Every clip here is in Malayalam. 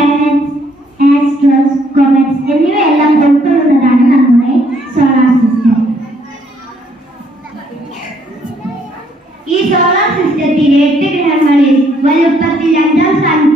planets, asteroids, comets എന്നിവയെല്ലാം ഉൾക്കൊള്ളുന്നതാണ് നമ്മുടെ സോളാർ ഈ സോളാർ സിസ്റ്റത്തിലെ എട്ട് ഗ്രഹങ്ങളിൽ വലുപ്പത്തിൽ രണ്ടാം സ്ഥാനം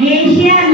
明天。